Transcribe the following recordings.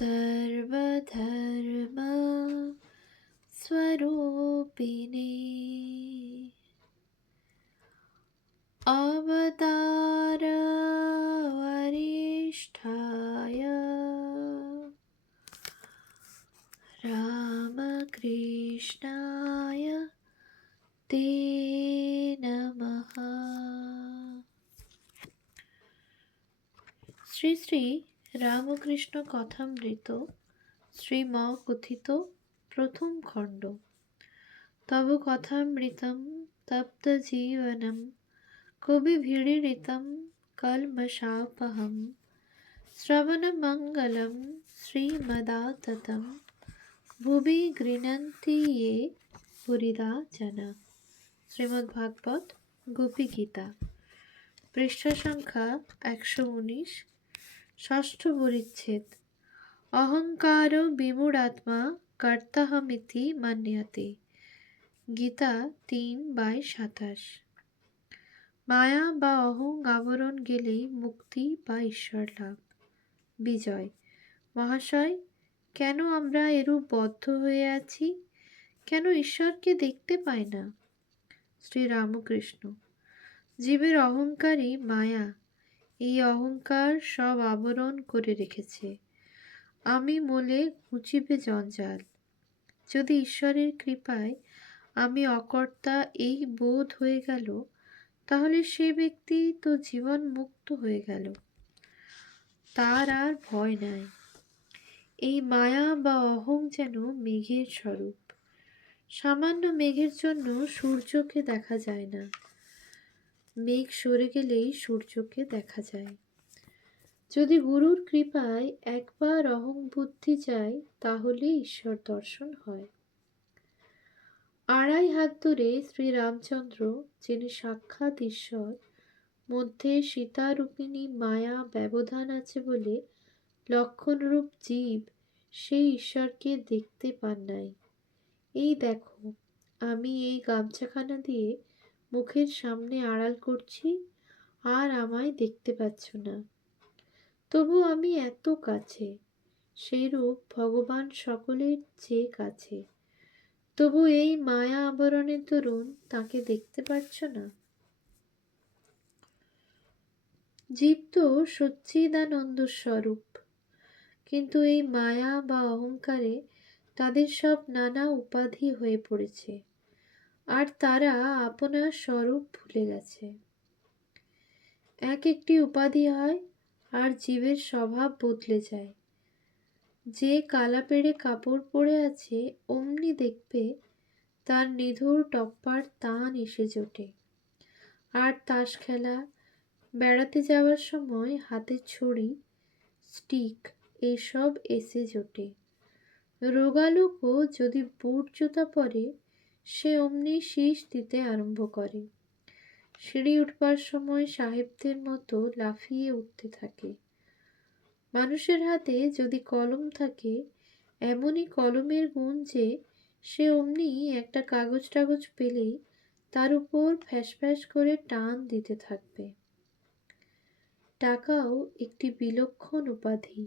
सर्वधर्म स्वरूपिणे अवतार वरिष्ठाय रामकृष्णाय ते नमः। শ্রী শ্রী রামকৃষ্ণ কথামৃত শ্রীম কথিত প্রথম খণ্ড। তব কথামৃতম তপ্ত জীবনম কবিভিড়িতম কলমশাপহম শ্রবণমঙ্গলম শ্রীমদাততম ভুবি গৃণন্তি ये পুরিদা জনা। শ্রীমদ্ভাগবত গোপী গীতা, পৃষ্ঠা সংখ্যা 119, ষষ্ঠ পরিচ্ছেদ। অহংকার বিমূঢ়াত্মা কর্তাহমিতি মন্যতে। গীতা 3/27। মায়া বা অহং আবরণ গেলেই মুক্তি বা ঈশ্বর লাভ। বিজয় মহাশয়, কেন আমরা এরূপ বদ্ধ হয়ে আছি? কেন ঈশ্বরকে দেখতে পাই না? শ্রী রামকৃষ্ণ: জীবের অহংকারই মায়া। এই অহংকার সব আবরণ করে রেখেছে। আমি মোলে ঘুচিবে জঞ্জাল। যদি ঈশ্বরের কৃপায় আমি অকর্তা এই বোধ হয়ে গেল, তাহলে সে ব্যক্তি তো জীবন মুক্ত হয়ে গেল, তার আর ভয় নাই। এই মায়া বা অহং যেন মেঘের স্বরূপ। সামান্য মেঘের জন্য সূর্যকে দেখা যায় না। মেঘ সরে গেলেই সূর্যকে দেখা যায়। যদি গুরুর কৃপায় একবার অহং বুদ্ধি যায়, তাহলে ঈশ্বর দর্শন হয়। 2.5 হাত দূরে শ্রীরামচন্দ্র, যিনি সাক্ষাৎ ঈশ্বর, মধ্যে সীতারূপিণী মায়া ব্যবধান আছে বলে লক্ষণরূপ জীব সেই ঈশ্বরকে দেখতে পান নাই। এই দেখো, আমি এই গামছাখানা দিয়ে মুখের সামনে আড়াল করছি, আর আমায় দেখতে পাচ্ছ না। তবু আমি এত কাছে। সেইরূপ ভগবান সকলের চেয়ে কাছে। তবু এই মায়া আবরণের দরুন তাকে দেখতে পাচ্ছ না। জীব তো সচ্চিদানন্দ স্বরূপ, কিন্তু এই মায়া বা অহংকারে তাদের সব নানা উপাধি হয়ে পড়েছে, আর তারা আপনার স্বরূপ ভুলে গেছে। এক একটি উপাধি হয়, আর জীবের স্বভাব বদলে যায়। যে কালা পেড়ে কাপড় পরে আছে, অমনি দেখবে তার নিধুর টপ্পার তান এসে জোটে। আর তাস খেলা, বেড়াতে যাওয়ার সময় হাতের ছড়ি, স্টিক এসব এসে জোটে। রোগালোকও যদি বুট জুতা পরে, সে অমনি শীষ দিতে আরম্ভ করে। সিঁড়ি উঠবার সময় সাহেবদের মতো লাফিয়ে উঠতে থাকে। মানুষের হাতে যদি কলম থাকে, এমনই কলমের গুণ যে সে অমনি একটা কাগজ টাগজ পেলেই তার উপর ফ্যাস ফ্যাস করে টান দিতে থাকবে। টাকাও একটি বিলক্ষণ উপাধি।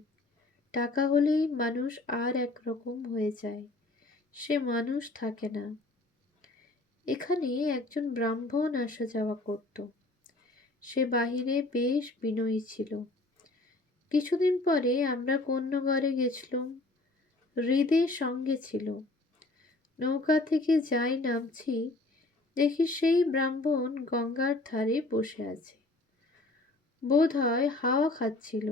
টাকা হলেই মানুষ আর একরকম হয়ে যায়, সে মানুষ থাকে না। এখানে একজন ব্রাহ্মণ আসা যাওয়া করত। সে বাহিরে বেশ বিনয়ী ছিল। কিছুদিন পরে আমরা কন্যগড়ে গেছিলুম। হৃদে সঙ্গে ছিল। নৌকা থেকে যাই নামছি, দেখি সেই ব্রাহ্মণ গঙ্গার ধারে বসে আছে। বোধ হয় হাওয়া খাচ্ছিল।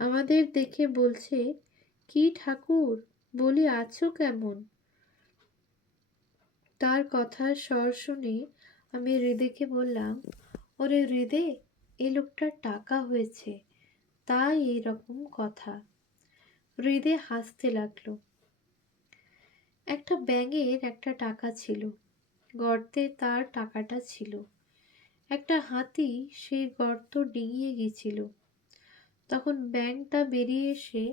আমাদের দেখে বলছে, কি ঠাকুর, বলি আছো কেমন? তার কথার স্বর শুনে আমি হৃদেকে বললাম, ওরে হৃদে, এই লোকটার টাকা হয়েছে, তাই এইরকম কথা। হৃদে হাসতে লাগলো। একটা ব্যাঙের একটা টাকা ছিল, গর্তে তার টাকাটা ছিল। একটা হাতি সেই গর্ত ডিঙিয়ে গিয়েছিল। তখন ব্যাঙটা বেরিয়ে এসে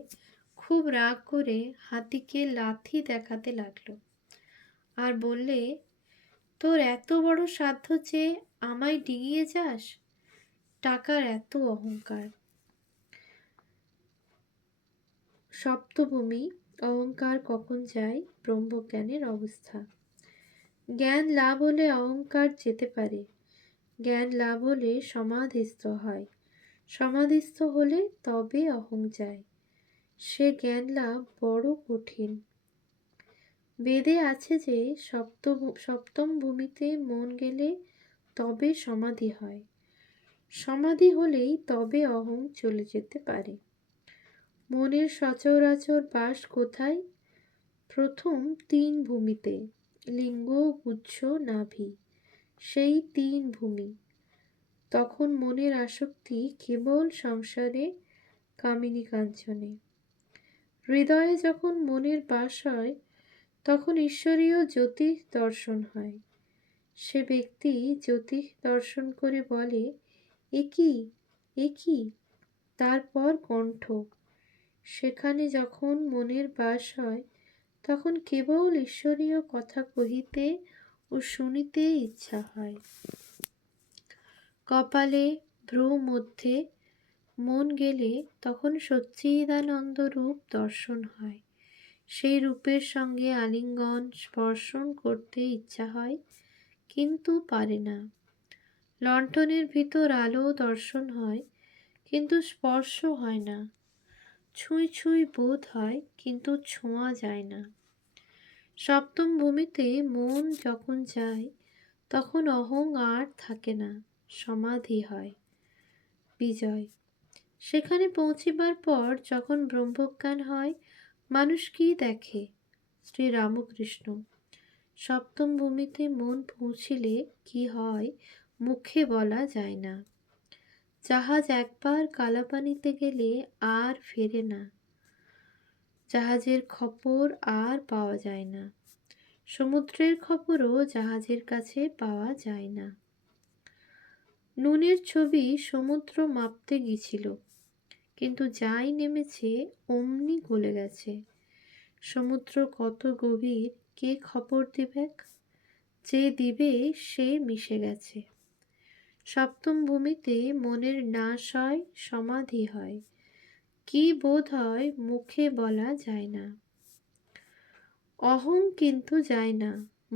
খুব রাগ করে হাতিকে লাথি দেখাতে লাগলো, আর বললে, তোর এত বড় সাধ্য যে আমায় ডিঙিয়ে যাস? টাকার এত অহংকার! সপ্তভূমি অহংকার কখন যায়? ব্রহ্মজ্ঞানের অবস্থা। জ্ঞান লাভ হলে অহংকার যেতে পারে। জ্ঞান লাভ হলে সমাধিস্থ হয়। সমাধিস্থ হলে তবে অহং যায়। সে জ্ঞান লাভ বড় কঠিন। বেদে আছে যে সপ্তম ভূমিতে মন গেলে তবে সমাধি হয়। সমাধি হলেই তবে অহং চলে যেতে পারে। মনের সচরাচর বাস কোথায়? প্রথম 3 ভূমিতে, লিঙ্গ, গুচ্ছ, নাভি, সেই 3 ভূমি। তখন মনের আসক্তি কেবল সংসারে, কামিনী কাঞ্চনে। হৃদয়ে যখন মনের বাস হয় তখন ঈশ্বরীয় জ্যোতিষ দর্শন হয়। সে ব্যক্তি জ্যোতিষ দর্শন করে বলে, এ কি, এ কি? তারপর কণ্ঠ। সেখানে যখন মনের বাস হয় তখন কেবল ঈশ্বরীয় কথা কহিতে ও শুনিতে ইচ্ছা হয়। কপালে, ভ্রু মধ্যে মন গেলে তখন সচ্চিদানন্দ রূপ দর্শন হয়। সেই রূপের সঙ্গে আলিঙ্গন স্পর্শন করতে ইচ্ছা হয়, কিন্তু পারে না। লণ্ঠনের ভিতর আলো দর্শন হয়, কিন্তু স্পর্শ হয় না। ছুঁই ছুঁই বোধ হয়, কিন্তু ছোঁয়া যায় না। সপ্তম ভূমিতে মন যখন যায় তখন অহং আর থাকে না, সমাধি হয়। বিজয়। সেখানে পৌঁছিবার পর যখন ব্রহ্মজ্ঞান হয়, মানুষ কি দেখে? শ্রী রামকৃষ্ণ। সপ্তম ভূমিতে মন পৌঁছিলে কি হয় মুখে বলা যায় না। জাহাজ একবার কালাপানিতে গেলে আর ফেরে না। জাহাজের খবর আর পাওয়া যায় না। সমুদ্রের খবরও জাহাজের কাছে পাওয়া যায় না। নুনের ছবি সমুদ্র মাপতে গিয়েছিল, কিন্তু যাই নেমেছে অমনি গলে গেছে। সমুদ্র কত গভীর কে খবর দিবেক? যে দিবে সে মিশে গেছে। সপ্তম ভূমিতে মনের নাশ হয়, সমাধি হয়। কি বোধ হয় মুখে বলা যায় না। অহং কিন্তু যায় না।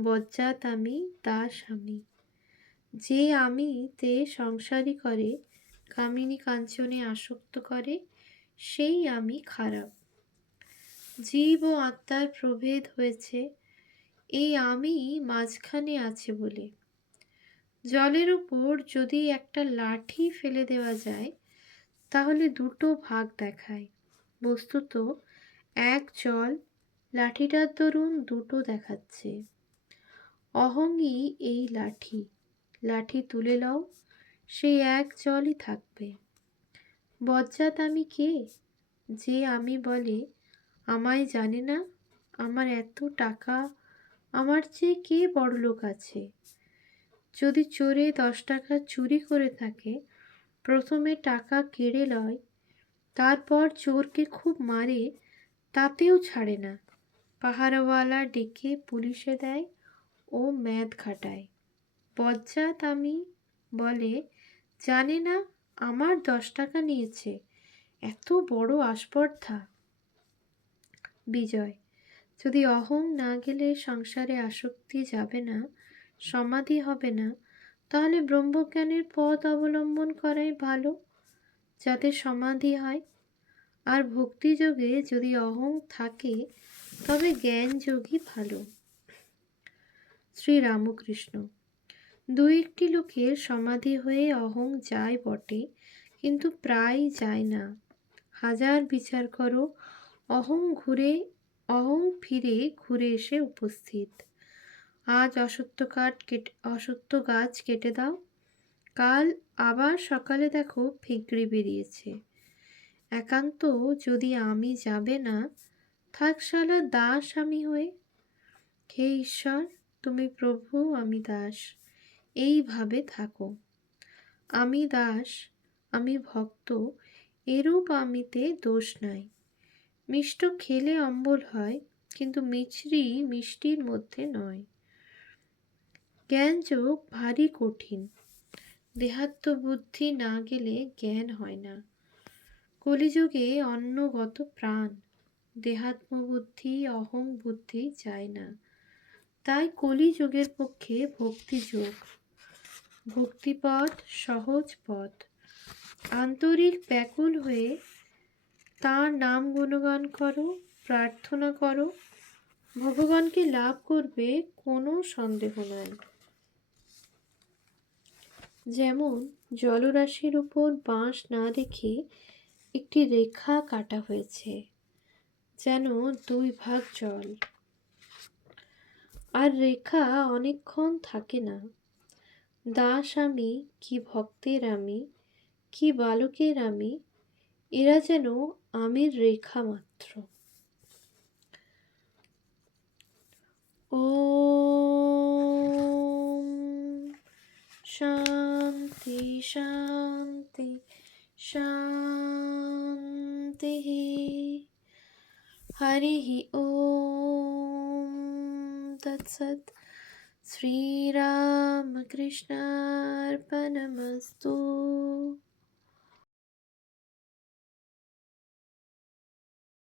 বজ্জাত আমি, দাস আমি। যে আমি তে সংসারী করে, কামিনী কাঞ্চনে আসক্ত করে, সেই আমি খারাপ। জীব ও আত্মার প্রভেদ হয়েছে এই আমি মাঝখানে আছে বলে। জলের উপর যদি একটা লাঠি ফেলে দেওয়া যায় তাহলে দুটো ভাগ দেখায়। বস্তুত এক জল, লাঠিটার দরুন দুটো দেখাচ্ছে। অহংই এই লাঠি। লাঠি তুলে লও, সেই এক জলই থাকবে। বজ্জাত আমি কে? যে আমি বলে আমায় জানে না, আমার এত টাকা, আমার চেয়ে কে বড়লোক আছে। যদি চোরে 10 টাকা চুরি করে থাকে, প্রথমে টাকা কেড়ে লয়, তারপর চোরকে খুব মারে, তাতেও ছাড়ে না। পাহারাওয়ালা ডেকে পুলিশে দেয় ও মেদ খাটায়। বজ্জাত আমি বলে জানে না আমার 10 টাকা নিয়েছে, এত বড় আস্পর্ধা। বিজয়। যদি অহং না গেলে সংসারে আসক্তি যাবে না, সমাধি হবে না, তাহলে ব্রহ্মজ্ঞানের পথ অবলম্বন করাই ভালো, যাতে সমাধি হয়। আর ভক্তিযোগে যদি অহং থাকে তবে জ্ঞান যোগই ভালো। শ্রী রামকৃষ্ণ। দু একটি লোকের সমাধি হয়ে অহং যায় বটে, কিন্তু প্রায় যায় না। হাজার বিচার করো, অহং ফিরে ঘুরে এসে উপস্থিত। আজ অসত্য গাছ কেটে দাও, কাল আবার সকালে দেখো ফিকড়ি বেরিয়েছে। একান্ত যদি আমি যাবে না, থাক শালা দাস আমি হয়ে। হে ঈশ্বর, তুমি প্রভু, আমি দাস, এইভাবে থাকো। আমি দাস, আমি ভক্ত, এরূপ আমিতে দোষ নাই। মিষ্ট খেলে অম্বল হয়, কিন্তু মিছরি মিষ্টির মধ্যে নয়। জ্ঞানযোগ ভারী কঠিন। দেহাত্মবুদ্ধি না গেলে জ্ঞান হয় না। কলিযুগে অন্নগত প্রাণ, দেহাত্মবুদ্ধি, অহং বুদ্ধি চায় না। তাই কলিযুগের পক্ষে ভক্তিযোগ, ভক্তিপথ সহজ পথ। আন্তরিক ব্যাকুল হয়ে তাঁর নাম গুণগান করো, প্রার্থনা করো, ভগবানকে লাভ করবে, কোনো সন্দেহ নাই। যেমন জলরাশির উপর বাঁশ না রেখে একটি রেখা কাটা হয়েছে, যেন দুই ভাগ জল। আর রেখা অনেকক্ষণ থাকে না। দাস আমি, কি ভক্তের আমি, কি বালকের আমি, এরা যেন আমির রেখা মাত্র। ওম শান্তি শান্তি শান্তি। হরি ওম তৎসৎ। শ্রীরামকৃষ্ণার্পণমস্তু।